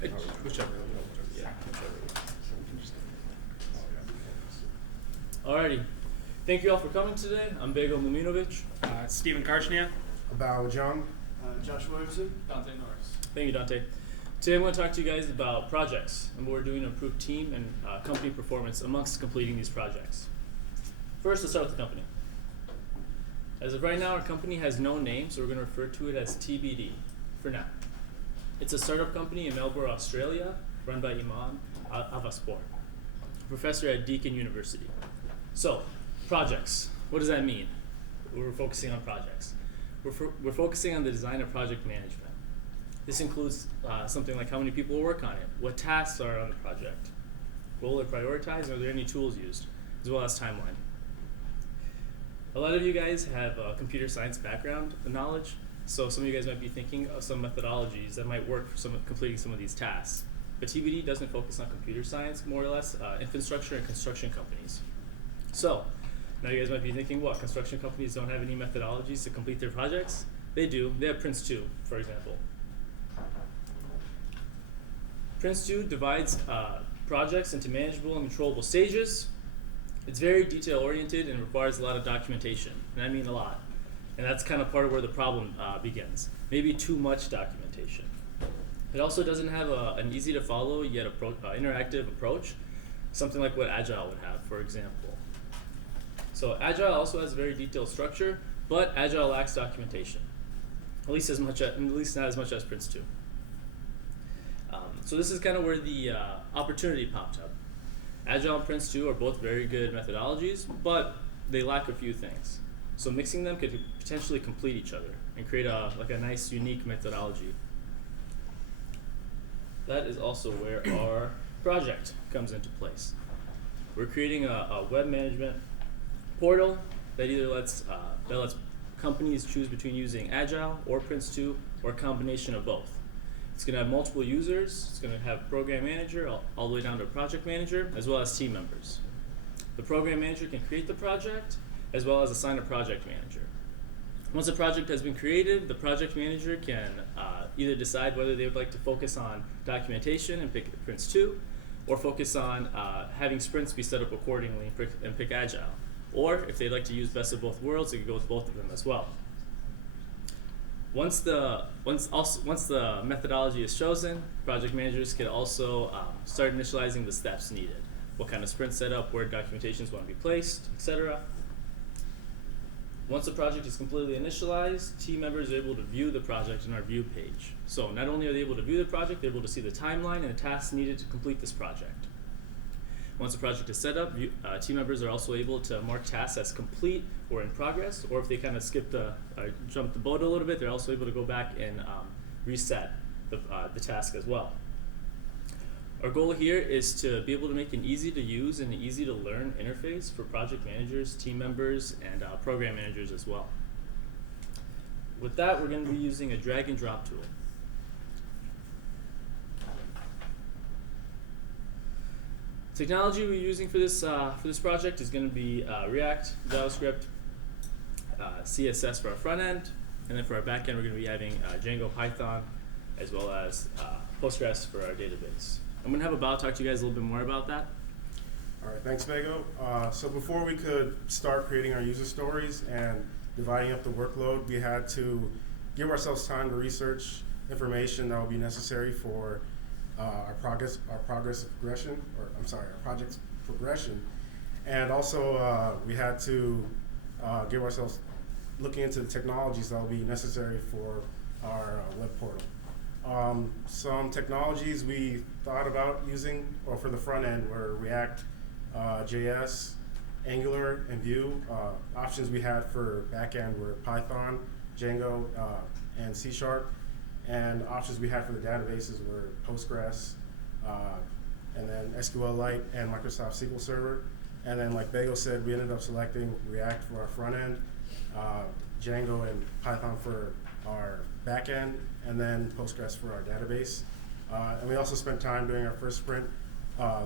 Whichever. Yeah. Alrighty. Thank you all for coming today. I'm Bego Muminovic. Stephen Karchnia. About John. Josh Williamson. Dante Norris. Thank you, Dante. Today I'm going to talk to you guys about projects and what we're doing to improve team and company performance amongst completing these projects. First, let's start with the company. As of right now, our company has no name, so we're going to refer to it as TBD for now. It's a startup company in Melbourne, Australia, run by Iman Avaspor, a professor at Deakin University. So, projects. What does that mean? We're focusing on projects. We're focusing on the design of project management. This includes something like how many people will work on it, what tasks are on the project, will it prioritize, and are there any tools used, as well as timeline. A lot of you guys have computer science background knowledge, so some of you guys might be thinking of some methodologies that might work for completing some of these tasks. But TBD doesn't focus on computer science, more or less, infrastructure and construction companies. So, now you guys might be thinking, what, construction companies don't have any methodologies to complete their projects? They do. They have Prince2, for example. Prince2 divides projects into manageable and controllable stages. It's very detail-oriented and requires a lot of documentation, and I mean a lot. And that's kind of part of where the problem begins. Maybe too much documentation. It also doesn't have an easy-to-follow yet interactive approach, something like what Agile would have, for example. So Agile also has a very detailed structure, but Agile lacks documentation, at least not as much as Prince2. So this is kind of where the opportunity popped up. Agile and Prince2 are both very good methodologies, but they lack a few things. So mixing them could potentially complete each other and create a nice, unique methodology. That is also where our project comes into place. We're creating a web management portal that either lets companies choose between using Agile or Prince2 or a combination of both. It's going to have multiple users. It's going to have program manager all the way down to project manager, as well as team members. The program manager can create the project, as well as assign a project manager. Once a project has been created, the project manager can either decide whether they would like to focus on documentation and pick Prince2, or focus on having sprints be set up accordingly and pick Agile. Or if they'd like to use best of both worlds, they could go with both of them as well. Once the methodology is chosen, project managers can also start initializing the steps needed. What kind of sprint setup, where documentations want to be placed, etc. Once the project is completely initialized, team members are able to view the project in our view page. So not only are they able to view the project, they're able to see the timeline and the tasks needed to complete this project. Once the project is set up, team members are also able to mark tasks as complete or in progress, or if they kind of jumped the boat a little bit, they're also able to go back and reset the task as well. Our goal here is to be able to make an easy to use and easy to learn interface for project managers, team members, and program managers as well. With that, we're going to be using a drag and drop tool. Technology we're using for this project is going to be React, JavaScript, CSS for our front end, and then for our back end we're going to be having Django, Python, as well as Postgres for our database. I'm going to have Abal talk to you guys a little bit more about that. All right, thanks, Bego. So before we could start creating our user stories and dividing up the workload, we had to give ourselves time to research information that would be necessary for our project's progression, and also we had to give ourselves looking into the technologies that will be necessary for our web portal. Some technologies we thought about using, or for the front end, were React, JS, Angular, and Vue. Options we had for back end were Python, Django, and C#. And options we had for the databases were Postgres, and then SQLite and Microsoft SQL Server. And then, like Bego said, we ended up selecting React for our front end, Django and Python for our back end, and then Postgres for our database. And we also spent time during our first sprint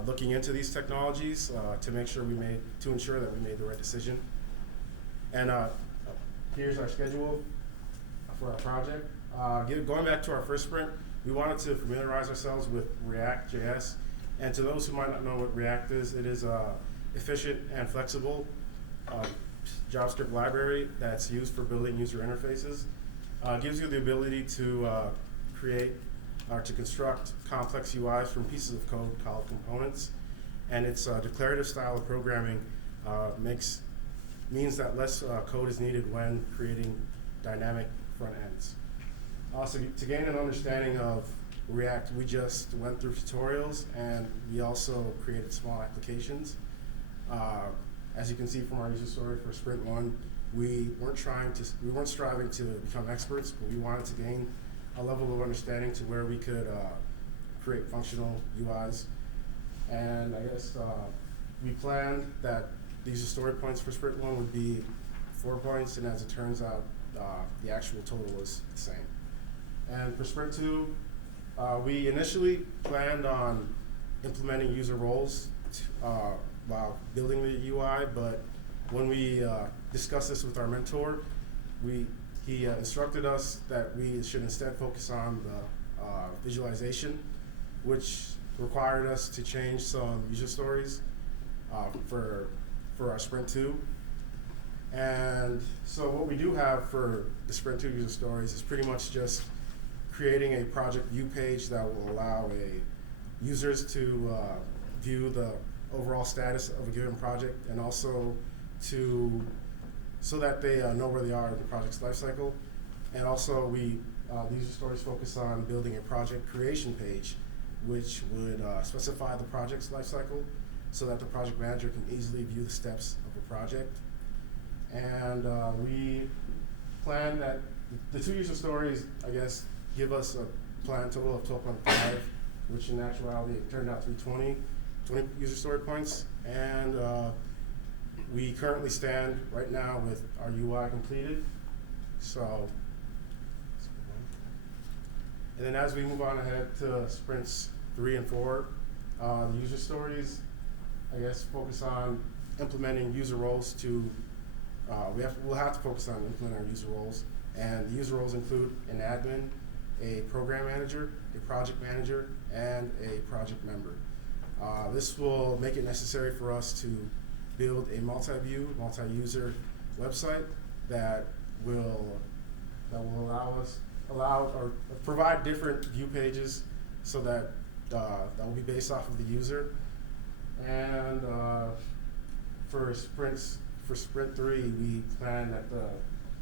looking into these technologies to ensure that we made the right decision. And here's our schedule for our project. Going back to our first sprint, we wanted to familiarize ourselves with React.js. And to those who might not know what React is, it is a efficient and flexible JavaScript library that's used for building user interfaces. It gives you the ability to create or to construct complex UIs from pieces of code called components. And its declarative style of programming means that less code is needed when creating dynamic front ends. So to gain an understanding of React, we just went through tutorials, and we also created small applications. As you can see from our user story for Sprint 1, we weren't striving to become experts, but we wanted to gain a level of understanding to where we could create functional UIs. And I guess we planned that the user story points for Sprint 1 would be 4 points, and as it turns out, the actual total was the same. And for Sprint 2, we initially planned on implementing user roles while building the UI, but when we discussed this with our mentor, he instructed us that we should instead focus on the visualization, which required us to change some user stories for our Sprint 2. And so what we do have for the Sprint 2 user stories is pretty much just creating a project view page that will allow users to view the overall status of a given project, and also so that they know where they are in the project's lifecycle. And also the user stories focus on building a project creation page, which would specify the project's lifecycle so that the project manager can easily view the steps of a project. And we plan that the 2 user stories, I guess, give us a planned total of 12.5, which in actuality it turned out to be 20 user story points. And we currently stand right now with our UI completed. So, and then as we move on ahead to sprints 3 and 4, the user stories, I guess, focus on implementing user roles to, we'll have to focus on implementing our user roles. And the user roles include an admin, a program manager, a project manager, and a project member. This will make it necessary for us to build a multi-view, multi-user website that will allow or provide different view pages, so that that will be based off of the user. And for Sprint 3, we plan that the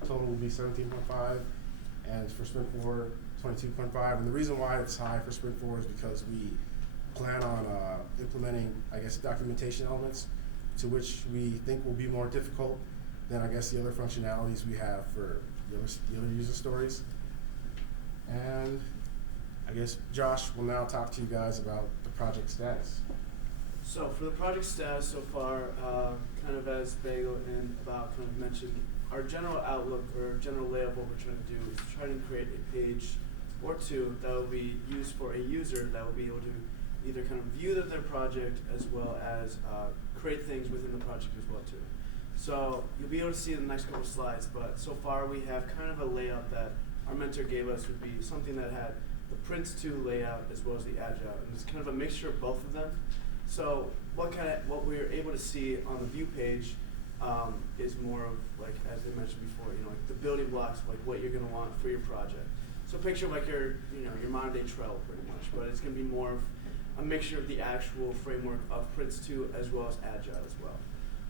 total will be 17.5, and for Sprint 4, 22.5. And the reason why it's high for Sprint 4 is because we plan on implementing, I guess, documentation elements, to which we think will be more difficult than, I guess, the other functionalities we have for the other user stories. And I guess Josh will now talk to you guys about the project status. So for the project status so far, kind of as Bagel and About kind of mentioned, our general outlook or general layout of what we're trying to do is trying to create a page or 2 that will be used for a user that will be able to either kind of view their project, as well as create things within the project as well too. So you'll be able to see in the next couple of slides, but so far we have kind of a layout that our mentor gave us would be something that had the Prince 2 layout as well as the Agile, and it's kind of a mixture of both of them. So what we're able to see on the view page is more of, like, as they mentioned before, like the building blocks of like what you're going to want for your project. So picture like your modern day Trello pretty much, but it's going to be more of a mixture of the actual framework of Prince 2 as well as Agile as well.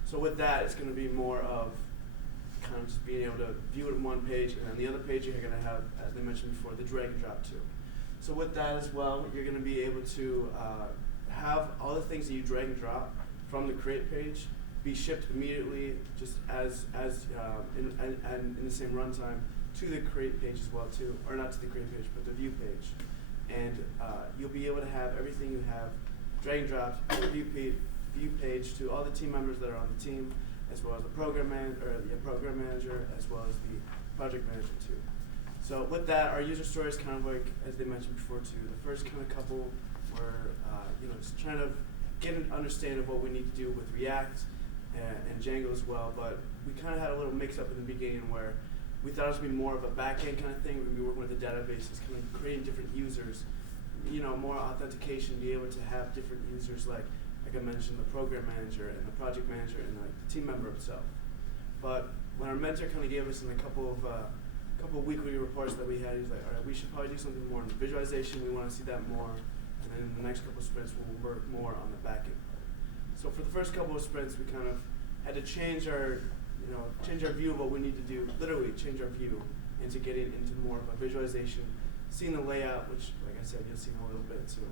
So with that, it's going to be more of kind of just being able to view it in one page, and then the other page you're going to have, as they mentioned before, the drag and drop too. So with that as well, you're going to be able to have all the things that you drag and drop from the create page be shipped immediately, just as in the same runtime, to the create page as well too, or not to the create page, but the view page. And you'll be able to have everything you have drag and drop to the view page to all the team members that are on the team, as well as the program manager, as well as the project manager too. So with that, our user story is kind of like, as they mentioned before too, the first kind of couple were just trying to get an understanding of what we need to do with React and Django as well. But we kind of had a little mix up in the beginning where we thought it was going to be more of a back-end kind of thing. We're going to be working with the databases, kind of creating different users, more authentication, be able to have different users like I mentioned, the program manager and the project manager and like the team member itself. But when our mentor kind of gave us in a couple of weekly reports that we had, he was like, all right, we should probably do something more in the visualization. We want to see that more. And then in the next couple of sprints, we'll work more on the back end part. So for the first couple of sprints, we kind of had to change our view of what we need to do, literally change our view into getting into more of a visualization, seeing the layout, which, like I said, you'll see in a little bit too.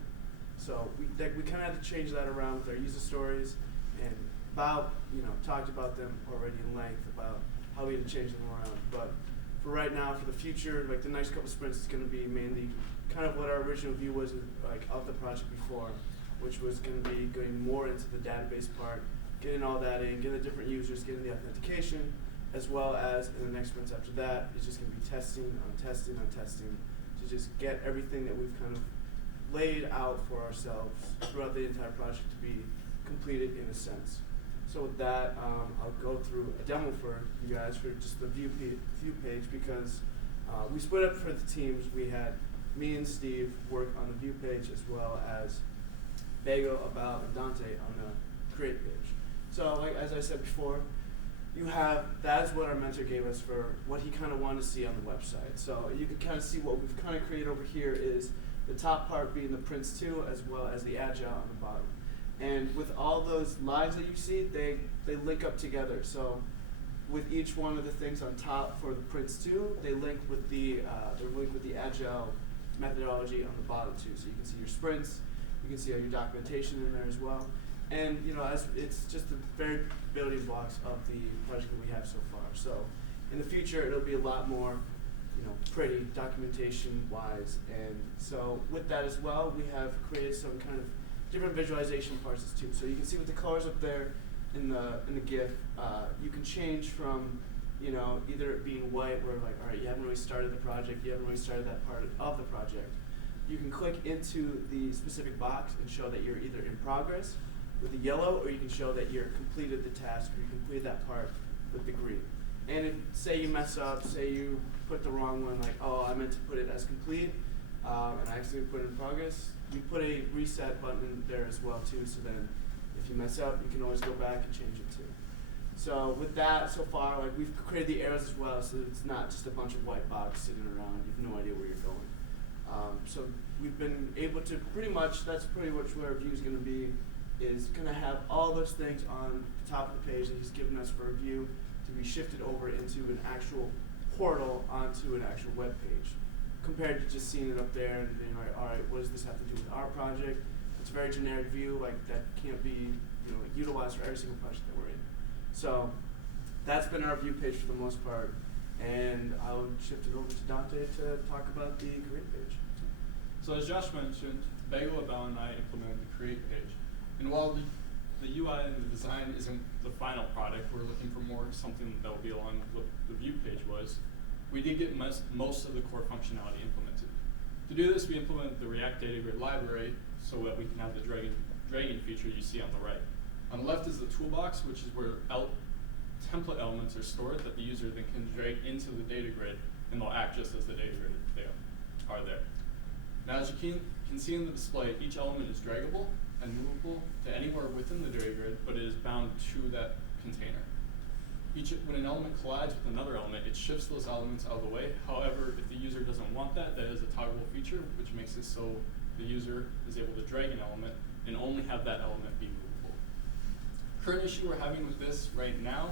So we kind of had to change that around with our user stories, and Bob, talked about them already in length about how we had to change them around. But for right now, for the future, like the next couple sprints is going to be mainly kind of what our original view was of the project before, which was going to be going more into the database part, getting all that in, getting the different users, getting the authentication, as well as in the next sprints after that, it's just going to be testing on testing on testing to just get everything that we've kind of laid out for ourselves throughout the entire project to be completed in a sense. So with that, I'll go through a demo for you guys for just the view page because we split up for the teams. We had me and Steve work on the view page as well as Bago, Abel, and Dante on the create page. So like as I said before, that is what our mentor gave us for what he kind of wanted to see on the website. So you can kind of see what we've kind of created over here is the top part being the Prince 2 as well as the Agile on the bottom. And with all those lines that you see, they link up together. So with each one of the things on top for the Prince 2, they link with the Agile methodology on the bottom too. So you can see your sprints, you can see all your documentation in there as well. And it's just the very building blocks of the project that we have so far. So in the future, it'll be a lot more pretty documentation wise. And so with that as well, we have created some kind of different visualization parts too. So you can see with the colors up there in the GIF, you can change from either it being white where like, all right, you haven't really started the project, you haven't really started that part of the project. You can click into the specific box and show that you're either in progress with the yellow, or you can show that you're completed the task or you completed that part with the green. And if, say you mess up, say you put the wrong one, like, oh, I meant to put it as complete, and I accidentally put it in progress, you put a reset button in there as well too, so then if you mess up, you can always go back and change it too. So with that, so far, like we've created the arrows as well, so it's not just a bunch of white boxes sitting around, you have no idea where you're going. So we've been able to that's pretty much where our view is going to be, is going to have all those things on the top of the page that he's given us for a view to be shifted over into an actual portal onto an actual web page, compared to just seeing it up there and being like, all right, what does this have to do with our project? It's a very generic view, like that can't be utilized for every single project that we're in. So that's been our view page for the most part, and I'll shift it over to Dante to talk about the create page. So as Josh mentioned, Bagel, Abel, and I implemented the create page. And while the UI and the design isn't the final product, we're looking for something that will be along what the view page was. We did get most of the core functionality implemented. To do this, we implemented the React Data Grid library so that we can have the dragging feature you see on the right. On the left is the toolbox, which is where template elements are stored that the user then can drag into the data grid, and they'll act just as the data grid they are there. Now, as you can see in the display, each element is draggable and movable to anywhere within the data grid, but it is bound to that container. When an element collides with another element, it shifts those elements out of the way. However, if the user doesn't want that, that is a toggleable feature, which makes it so the user is able to drag an element and only have that element be movable. Current issue we're having with this right now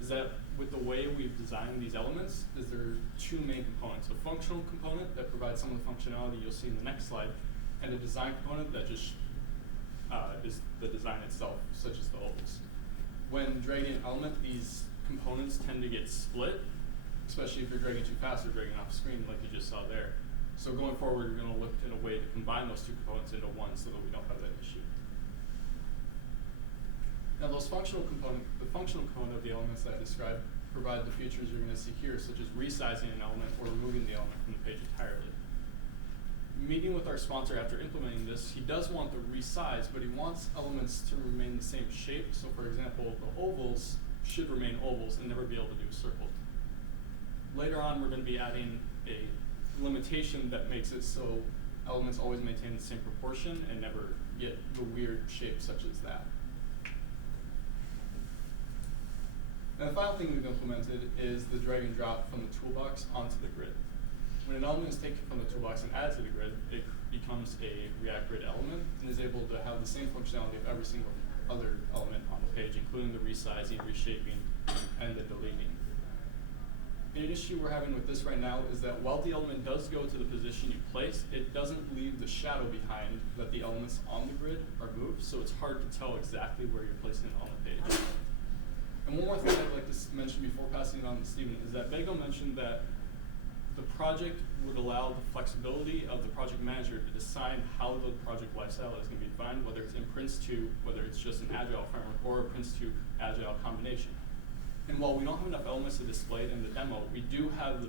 is that with the way we've designed these elements, is there are two main components. A functional component that provides some of the functionality you'll see in the next slide, and a design component that just is the design itself, such as the ovals. When dragging an element, these components tend to get split, especially if you're dragging too fast or dragging off screen like you just saw there. So going forward, we're going to look at a way to combine those two components into one so that we don't have that issue. Now the functional component of the elements that I described provide the features you're going to see here, such as resizing an element or removing the element from the page entirely. Meeting with our sponsor after implementing this, he does want the resize, but he wants elements to remain the same shape. So for example, the ovals should remain ovals and never be able to do circled. Later on, we're going to be adding a limitation that makes it so elements always maintain the same proportion and never get the weird shapes such as that. And the final thing we've implemented is the drag and drop from the toolbox onto the grid. When an element is taken from the toolbox and added to the grid, it becomes a React Grid element and is able to have the same functionality of every single other element on the page, including the resizing, reshaping, and the deleting. An issue we're having with this right now is that while the element does go to the position you place, it doesn't leave the shadow behind that the elements on the grid are moved, so it's hard to tell exactly where you're placing it on the page. And one more thing I'd like to mention before passing it on to Stephen is that Bego mentioned that the project would allow the flexibility of the project manager to decide how the project lifestyle is going to be defined, whether it's in Prince2, whether it's just an Agile framework, or a Prince2 Agile combination. And while we don't have enough elements to display it in the demo, we do have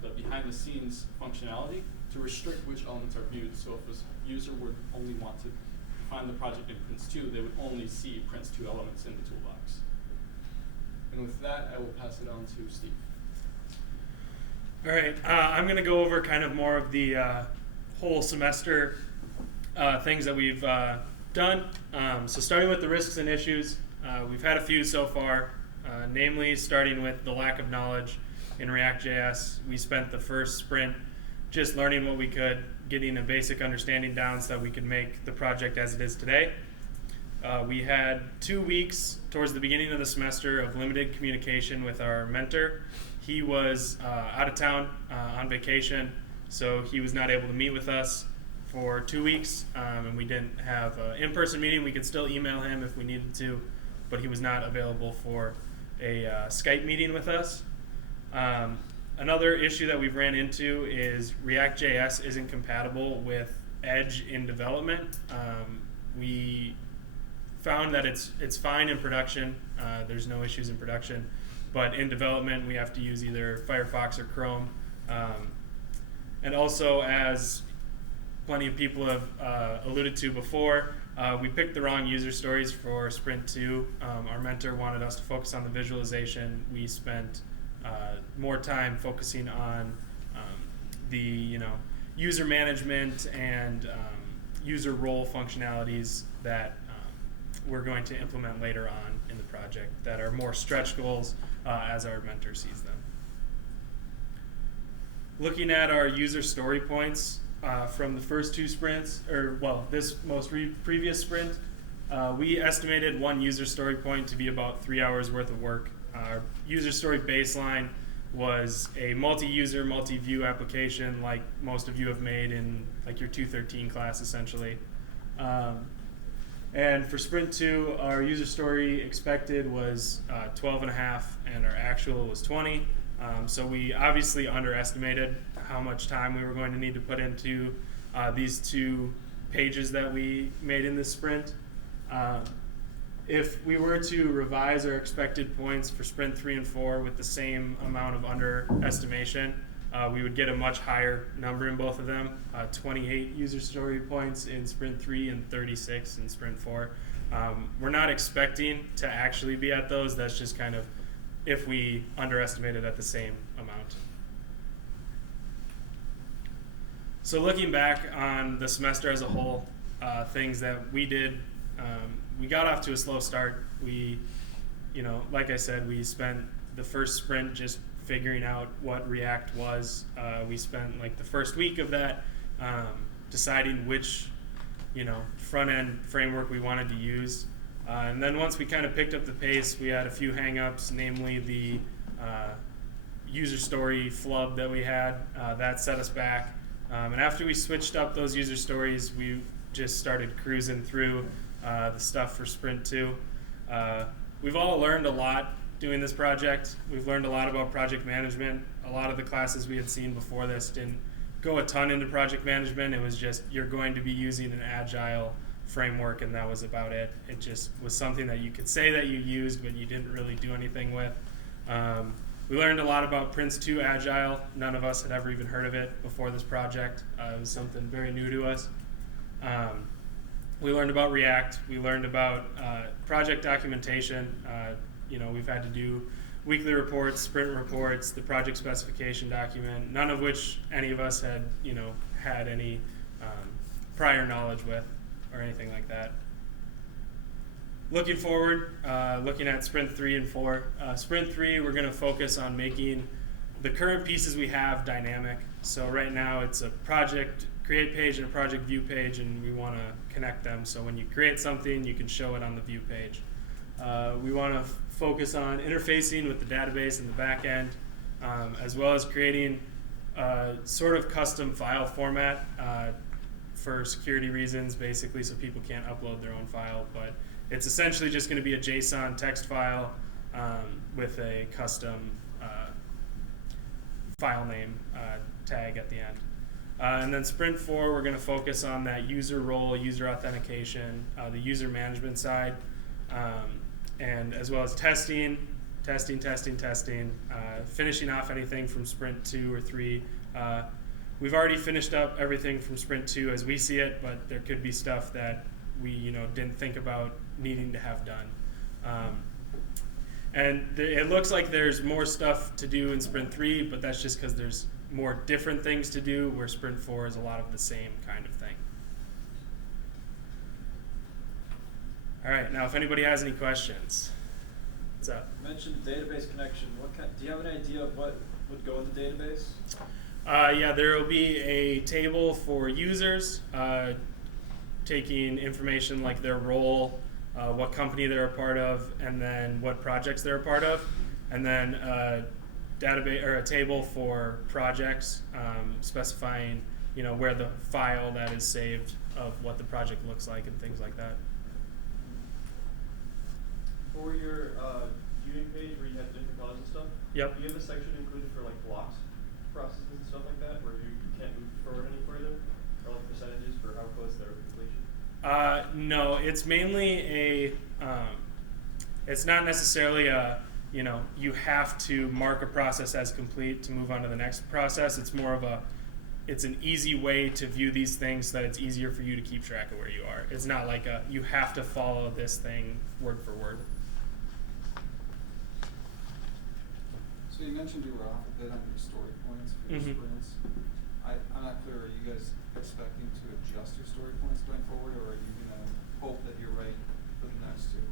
the behind-the-scenes functionality to restrict which elements are viewed. So if a user would only want to define the project in Prince2, they would only see Prince2 elements in the toolbox. And with that, I will pass it on to Steve. All right, I'm going to go over kind of more of the whole semester things that we've done. So starting with the risks and issues, we've had a few so far, namely starting with the lack of knowledge in React.js. We spent the first sprint just learning what we could, getting a basic understanding down so that we could make the project as it is today. We had 2 weeks towards the beginning of the semester of limited communication with our mentor. He was out of town on vacation, so he was not able to meet with us for 2 weeks, and we didn't have an in-person meeting. We could still email him if we needed to, but he was not available for a Skype meeting with us. Another issue that we've ran into is React.js isn't compatible with Edge in development. We found that it's fine in production. There's no issues in production. But in development, we have to use either Firefox or Chrome. And also, as plenty of people have alluded to before, we picked the wrong user stories for Sprint 2. Our mentor wanted us to focus on the visualization. We spent more time focusing on the user management and user role functionalities that we're going to implement later on in the project that are more stretch goals as our mentor sees them. Looking at our user story points from the first 2 sprints, this most previous sprint, we estimated one user story point to be about 3 hours worth of work. Our user story baseline was a multi-user, multi-view application like most of you have made in like your 213 class essentially. And for Sprint 2, our user story expected was 12 and a half, and our actual was 20. So we obviously underestimated how much time we were going to need to put into these 2 pages that we made in this sprint. If we were to revise our expected points for Sprint 3 and 4 with the same amount of underestimation, we would get a much higher number in both of them, 28 user story points in Sprint 3 and 36 in Sprint 4. We're not expecting to actually be at those. That's just kind of if we underestimated at the same amount. So looking back on the semester as a whole, things that we did, we got off to a slow start. We, like I said, we spent the first sprint just figuring out what React was. We spent like the first week of that deciding which front-end framework we wanted to use. And then once we kind of picked up the pace, we had a few hang-ups, namely the user story flub that we had. That set us back. And after we switched up those user stories, we just started cruising through the stuff for Sprint 2. We've all learned a lot doing this project. We've learned a lot about project management. A lot of the classes we had seen before this didn't go a ton into project management. It was just you're going to be using an agile framework, and that was about it. It just was something that you could say that you used, but you didn't really do anything with. We learned a lot about Prince2 Agile. None of us had ever even heard of it before this project. It was something very new to us. We learned about React. We learned about project documentation. We've had to do weekly reports, sprint reports, the project specification document, none of which any of us had, had any prior knowledge with or anything like that. Looking forward, looking at Sprint 3 and 4. Sprint 3, we're going to focus on making the current pieces we have dynamic. So right now it's a project create page and a project view page, and we want to connect them. So when you create something, you can show it on the view page. We want to focus on interfacing with the database in the back end, as well as creating sort of custom file format for security reasons, basically, so people can't upload their own file. But it's essentially just going to be a JSON text file with a custom file name tag at the end. And then Sprint 4, we're going to focus on that user role, user authentication, the user management side, and as well as testing, finishing off anything from Sprint 2 or 3. We've already finished up everything from Sprint 2 as we see it, but there could be stuff that we didn't think about needing to have done. And it looks like there's more stuff to do in Sprint 3, but that's just because there's more different things to do, where Sprint 4 is a lot of the same kind of thing. All right, now if anybody has any questions, what's up? You mentioned database connection. Do you have an idea of what would go in the database? Yeah, there will be a table for users, taking information like their role, what company they're a part of, and then what projects they're a part of, and then a database or a table for projects, specifying where the file that is saved of what the project looks like and things like that. For your viewing page where you have different colors and stuff, Yep. do you have a section included for like blocks processes and stuff like that, where you can't move forward any further, or like percentages for how close they're to completion? No, it's mainly it's not necessarily you have to mark a process as complete to move on to the next process. It's more of it's an easy way to view these things so that it's easier for you to keep track of where you are. It's not like you have to follow this thing word for word. So you mentioned you were off a bit on your story points for your Mhm. sprints. I'm not clear, are you guys expecting to adjust your story points going forward, or are you going to hope that you're right for the next two?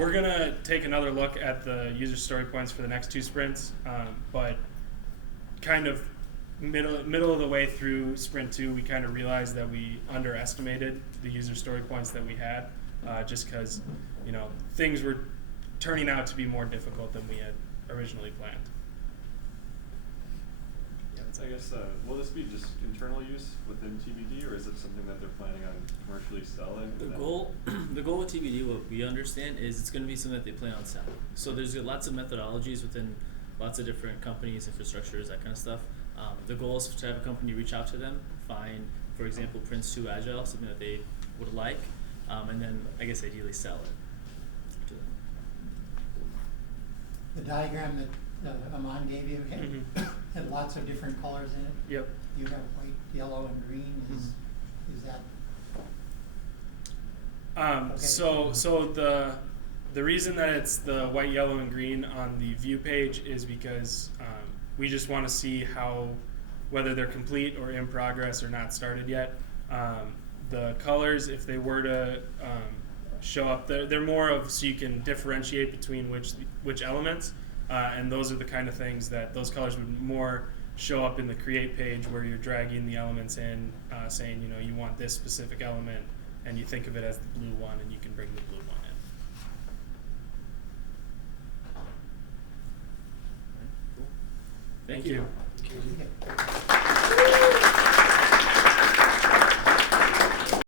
We're going to take another look at the user story points for the next two sprints, but kind of middle of the way through Sprint 2, we kind of realized that we underestimated the user story points that we had, just because things were turning out to be more difficult than we had originally planned. I guess, will this be just internal use within TBD, or is it something that they're planning on commercially selling? The goal with TBD, what we understand, is it's going to be something that they plan on selling. So there's lots of methodologies within lots of different companies, infrastructures, that kind of stuff. The goal is to have a company reach out to them, find, for example, Prince 2 Agile, something that they would like, and then I guess ideally sell it to them. The diagram that Aman gave you had lots of different colors in it. Yep. You got white, yellow, and green. Is that okay? So the reason that it's the white, yellow, and green on the view page is because we just want to see whether they're complete or in progress or not started yet. The colors, if they were to show up, they're more of so you can differentiate between which elements, and those are the kind of things that those colors would more show up in the create page, where you're dragging the elements in, saying you want this specific element, and you think of it as the blue one, and you can bring the blue one in. Thank you. Thank you. Okay.